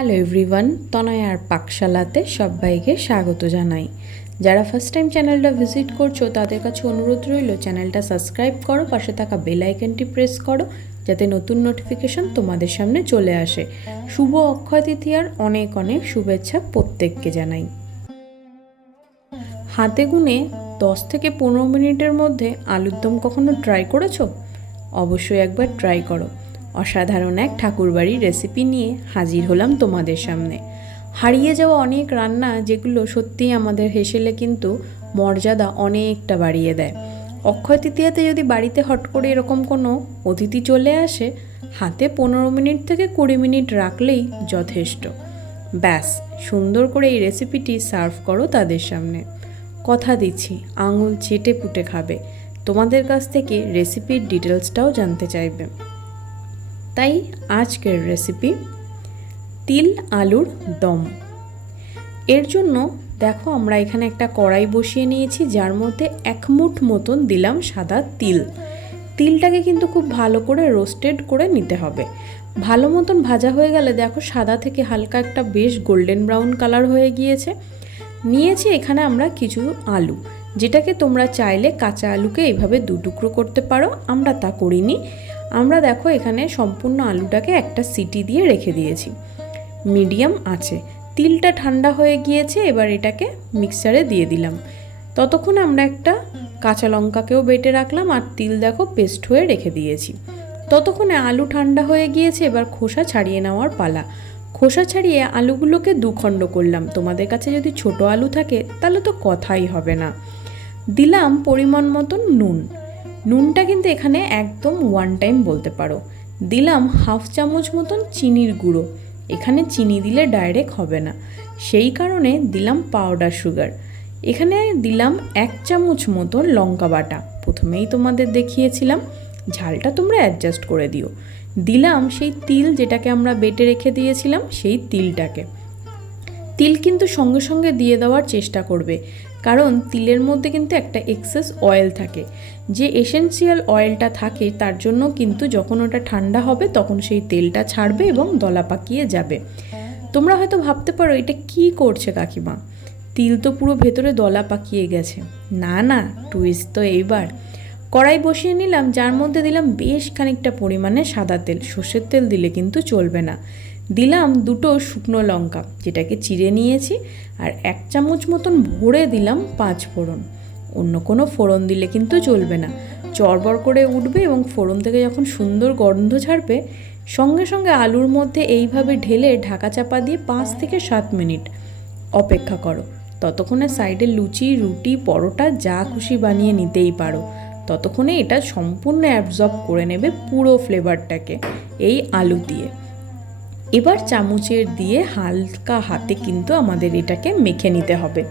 Hello everyone তনয়ার পাকশালাতে সবাইকে স্বাগত জানাই। যারা ফার্স্ট টাইম চ্যানেলটা ভিজিট করছ, তাদের কাছে অনুরোধ রইল চ্যানেলটা সাবস্ক্রাইব করো, পাশে থাকা বেল আইকনটি প্রেস করো, যাতে নতুন নোটিফিকেশন তোমাদের সামনে চলে আসে। শুভ অক্ষয় তৃতীয়ার অনেক অনেক শুভেচ্ছা প্রত্যেককে জানাই। হাতে গুনে দশ থেকে পনেরো মিনিটের মধ্যে আলুর দম কখনো ট্রাই করেছ? অবশ্যই একবার ট্রাই করো। অসাধারণ এক ঠাকুরবাড়ির রেসিপি নিয়ে হাজির হলাম তোমাদের সামনে। হারিয়ে যাওয়া অনেক রান্না যেগুলো সত্যিই আমাদের হেসেলে কিন্তু মর্যাদা অনেকটা বাড়িয়ে দেয়। অক্ষয় তৃতীয়াতে যদি বাড়িতে হট করে এরকম কোনো অতিথি চলে আসে, হাতে পনেরো মিনিট থেকে কুড়ি মিনিট রাখলেই যথেষ্ট। ব্যাস, সুন্দর করে এই রেসিপিটি সার্ভ করো তাদের সামনে। কথা দিচ্ছি, আঙুল চেটে পুটে খাবে। তোমাদের কাছ থেকে রেসিপির ডিটেলসটাও জানতে চাইবে। তাই আজকের রেসিপি তিল আলুর দম। এর জন্য দেখো আমরা এখানে একটা কড়াই বসিয়ে নিয়েছি, যার মধ্যে এক মুঠ মতন দিলাম সাদা তিল। তিলটাকে কিন্তু খুব ভালো করে রোস্টেড করে নিতে হবে। ভালো মতন ভাজা হয়ে গেলে দেখো সাদা থেকে হালকা একটা বেশ গোল্ডেন ব্রাউন কালার হয়ে গিয়েছে। নিয়েছি এখানে আমরা কিছু আলু। যেটাকে তোমরা চাইলে কাঁচা আলুকে এইভাবে দু টুকরো করতে পারো, আমরা তা করিনি। আমরা দেখো এখানে সম্পূর্ণ আলুটাকে একটা সিটি দিয়ে রেখে দিয়েছি। মিডিয়াম আছে। তিলটা ঠান্ডা হয়ে গিয়েছে, এবার এটাকে মিক্সারে দিয়ে দিলাম। ততক্ষণে আমরা একটা কাঁচা লঙ্কাকেও বেটে রাখলাম আর তিল দেখো পেস্ট হয়ে রেখে দিয়েছি। ততক্ষণে আলু ঠান্ডা হয়ে গিয়েছে, এবার খোসা ছাড়িয়ে নেওয়ার পালা। খোসা ছাড়িয়ে আলুগুলোকে দুখণ্ড করলাম। তোমাদের কাছে যদি ছোট আলু থাকে, তাহলে তো কথাই হবে না। দিলাম পরিমাণ মতন নুন। নুনটা কিন্তু এখানে একদম ওয়ান টাইম বলতে পারো। দিলাম হাফ চামচ মতন চিনির গুঁড়ো। এখানে চিনি দিলে ডাইরেক্ট হবে না। সেই কারণে দিলাম পাউডার সুগার এখানে দিলাম এক চামচ মতো লঙ্কা বাটা। প্রথমেই তোমাদের দেখিয়েছিলাম। ঝালটা তোমরা অ্যাডজাস্ট করে দিও। দিলাম সেই তিল যেটাকে আমরা বেটে রেখে দিয়েছিলাম, সেই তিলটাকে। তিল কিন্তু সঙ্গে সঙ্গে দিয়ে দেওয়ার চেষ্টা করবে, কারণ তিলের মধ্যে কিন্তু একটা এক্সেস অয়েল থাকে। যে এসেন্সিয়াল অয়েলটা থাকে, তার জন্য কিন্তু যখন ওটা ঠান্ডা হবে, তখন সেই তেলটা ছাড়বে এবং দলা পাকিয়ে যাবে। তোমরা হয়তো ভাবতে পারো, এটা কি করছে কাকিমা? তিল তো পুরো ভেতরে দলা পাকিয়ে গেছে। না না টুইস্ট তো এইবার। কড়াই বসিয়ে নিলাম, যার মধ্যে দিলাম বেশ খানিকটা পরিমাণে সাদা তেল। সর্ষের তেল দিলে কিন্তু চলবে না। দিলাম দুটো শুকনো লঙ্কা, যেটাকে চিড়ে নিয়েছি, আর এক চামচ মতন ভরে দিলাম পাঁচ ফোড়ন। অন্য কোনো ফোড়ন দিলে কিন্তু চলবে না। চরবর করে উঠবে এবং ফোড়ন থেকে যখন সুন্দর গন্ধ ছাড়বে, সঙ্গে সঙ্গে আলুর মধ্যে এইভাবে ঢেলে ঢাকা চাপা দিয়ে পাঁচ থেকে সাত মিনিট অপেক্ষা করো। ততক্ষণে সাইডে লুচি, রুটি, পরোটা, যা খুশি বানিয়ে নিতেই পারো। ততক্ষণে এটা সম্পূর্ণ অ্যাবজর্ব করে নেবে পুরো ফ্লেভারটাকে এই আলু দিয়ে। এবার চামচের দিয়ে হালকা হাতে কিন্তু আমাদের এটাকে মেখে নিতে হবে।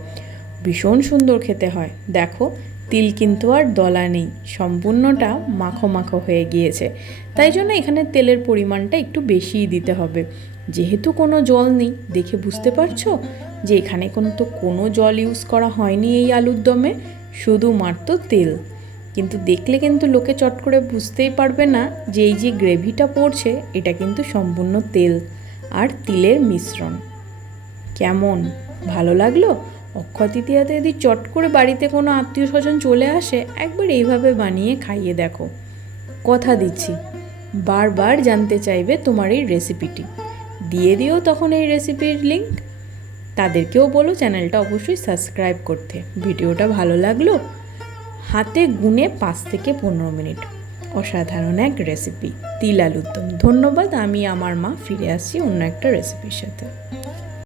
ভীষণ সুন্দর খেতে হয়। দেখো, তিল কিন্তু আর দলা নেই, সম্পূর্ণটা মাখো মাখো হয়ে গিয়েছে। তাই জন্য এখানে তেলের পরিমাণটা একটু বেশিই দিতে হবে। যেহেতু কোনো জল নেই, দেখে বুঝতে পারছ? যে এখানে কোনো তো কোনো জল ইউজ করা হয়নি এই আলুর দমে, শুধুমাত্র তেল। কিন্তু দেখলে কিন্তু লোকে চট করে বুঝতেই পারবে না যে এই যে গ্রেভিটা পড়ছে, এটা কিন্তু সম্পূর্ণ তেল আর তিলের মিশ্রণ। কেমন? ভালো লাগল? অক্ষয় তৃতীয়াতে যদি চট করে বাড়িতে কোনো আত্মীয় স্বজন চলে আসে, একবার এইভাবে বানিয়ে খাইয়ে দেখো। কথা দিচ্ছি, বারবার জানতে চাইবে তোমার এই রেসিপিটি। দিয়ে দিও তখন এই রেসিপির লিঙ্ক তাদেরকেও বলো চ্যানেলটা অবশ্যই সাবস্ক্রাইব করতে। ভিডিওটা ভালো লাগল? হাতে গুনে পাঁচ থেকে পনেরো মিনিট। অসাধারণ এক রেসিপি তিল আলুর দম। ধন্যবাদ, আমি আমার মা ফিরে আসি অন্য একটা রেসিপির সাথে।